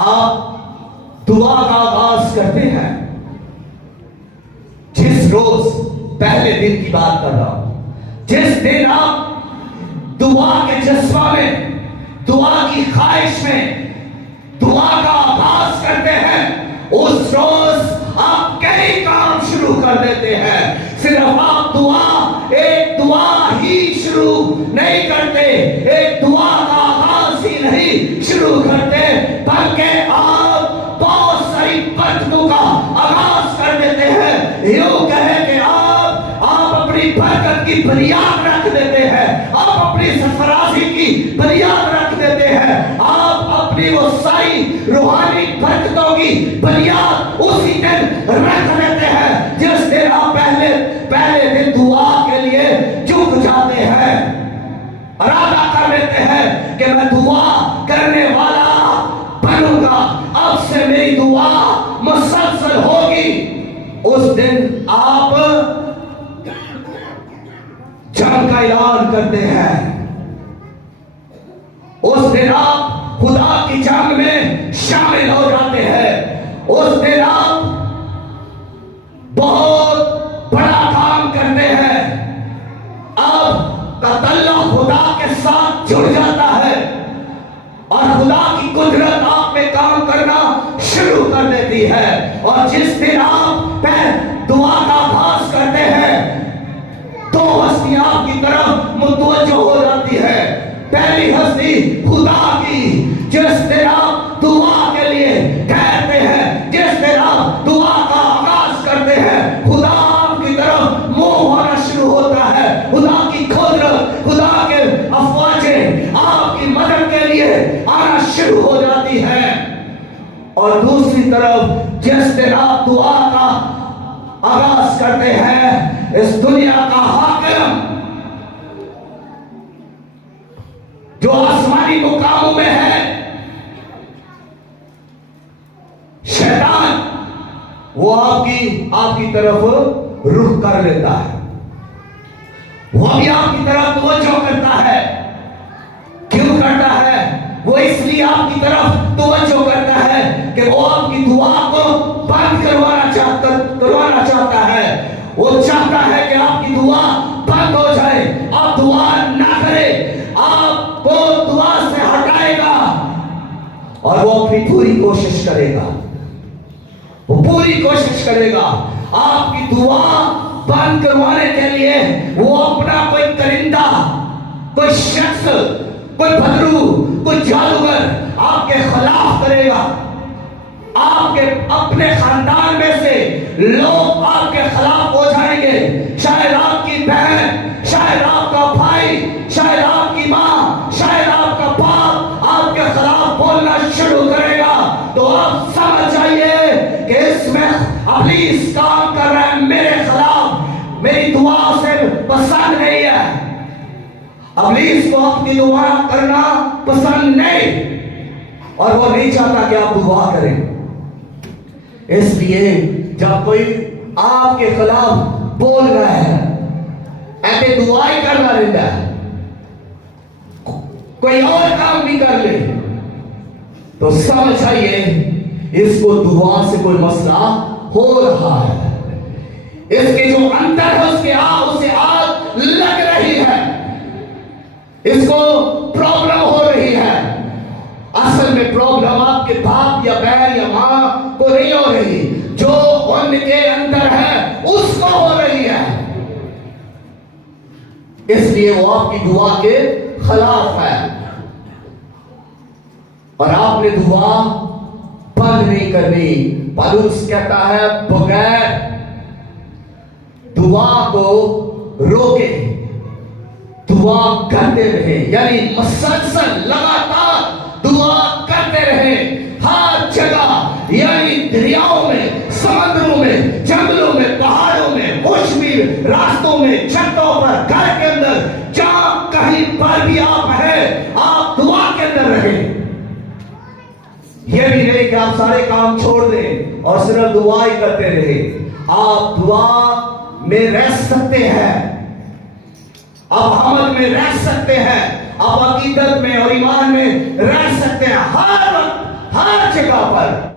आप दुआ का आगाज करते हैं। जिस रोज, पहले दिन की बात कर रहा हूं, जिस दिन आप दुआ के जज्बा में, दुआ की ख्वाहिश में दुआ का आगाज करते हैं, उस रोज आप कई काम शुरू कर देते हैं। सिर्फ आप एक दुआ ही शुरू नहीं करते, एक दुआ का आगाज ही नहीं शुरू करते, बल्कि आप बहुत सारी बरकतों का आगाज कर देते हैं। यूं कहे कि आप अपनी बरकत की बुनियाद रख देते हैं, आप अपनी सरफराजी की बुनियाद रख देते हैं, आप अपनी वो सारी रूहानी बरकतों की बुनियाद उसी दिन रख देते हैं जिस दिन आप पहले दिन दुआ के लिए झुक जाते हैं, इरादा कर लेते हैं कि मैं दुआ करने वाला बनूंगा, अब से मेरी दुआ मुसलसल होगी। उस दिन आप जंग का ऐलान करते हैं, उस दिन आप खुदा की जंग में शामिल हो जाते हैं, उस दिन आप बहुत बड़ा काम करते हैं। अब तल्ला खुदा के साथ जुड़ जाता है और खुदा की कुदरत आप में काम करना शुरू कर देती है। और जिस दिन आप दुआ का आगाज करते हैं, दो हस्तियां आपकी तरफ मुतवज्जो हो जाती है। पहली हस्ती खुदा की, जिस दिन आप दुआ के लिए कहते हैं, जिस दिन आप दुआ का आगाज करते हैं, खुदा आपकी तरफ मुंह होना शुरू होता है, खुदा की कुदरत, खुदा के अफवाजें आपकी मदद के लिए आना शुरू हो जाती है। और दूसरी तरफ जिस दिन आप दुआ का आगाज करते हैं, इस दुनिया का हाकिम जो आसमानी मुकामों में है, शैतान, वो आपकी तरफ रुख कर लेता है, वो भी आपकी तरफ तवज्जो करता है। क्यों करता है? वो इसलिए आपकी तरफ तवज्जो करता है कि वो आपकी दुआ को बंद करवाना चाहता है। वो चाहता है कि आपकी दुआ बंद हो जाए, आप दुआ ना करें, आपको दुआ से हटाएगा और वो अपनी पूरी कोशिश करेगा, वो पूरी कोशिश करेगा आपकी दुआ बंद करवाने के लिए। वो अपना कोई करिंदा, कोई शख्स, कोई भद्रू, कोई जादूगर आपके खिलाफ करेगा, आपके अपने खानदान में से लोग आपके खिलाफ हो जाएंगे। शायद आपकी बहन, शायद आपका भाई, शायद आपकी मां, शायद आपका बाप आपके खिलाफ बोलना शुरू करेगा। तो आप समझ जाइए कि इसमें इब्लीस काम कर रहा है मेरे खिलाफ, मेरी दुआ से पसंद नहीं है। इब्लीस को आपकी दुआ करना पसंद नहीं और वो नहीं चाहता कि आप दुआ करें। इसलिए जब कोई आपके खिलाफ बोल रहा है, ऐसे दुआई करना रहता है, कोई और काम भी कर ले, तो समझ आइए इसको दुआ से कोई मसला हो रहा है। इसके जो अंदर है उसे आग लग रही है, इसको प्रॉब्लम हो रही है। असल में प्रॉब्लम आपके बाप या बहन या मां को नहीं हो रही, जो उनके अंदर है उसको हो रही है। इसलिए वो आपकी दुआ के खिलाफ है और आपने दुआ बंद नहीं करनी। पौलुस कहता है बगैर दुआ को रोके दुआ करते रहे, यानी मुसलसल लगातार दुआ करते रहे हर जगह, यानी दरियाओं में, समुद्रों में, जंगलों में, पहाड़ों में, मौसमी रास्तों में, छतों पर, घर के अंदर, जहां कहीं पर भी आप हैं, आप दुआ के अंदर रहे। यह भी नहीं कि आप सारे काम छोड़ दें और सिर्फ दुआ ही करते रहे। आप दुआ में रह सकते हैं, आप अमल में रह सकते हैं, आप अकीदत में और ईमान में रह सकते हैं। हर वक्त हर जगह पर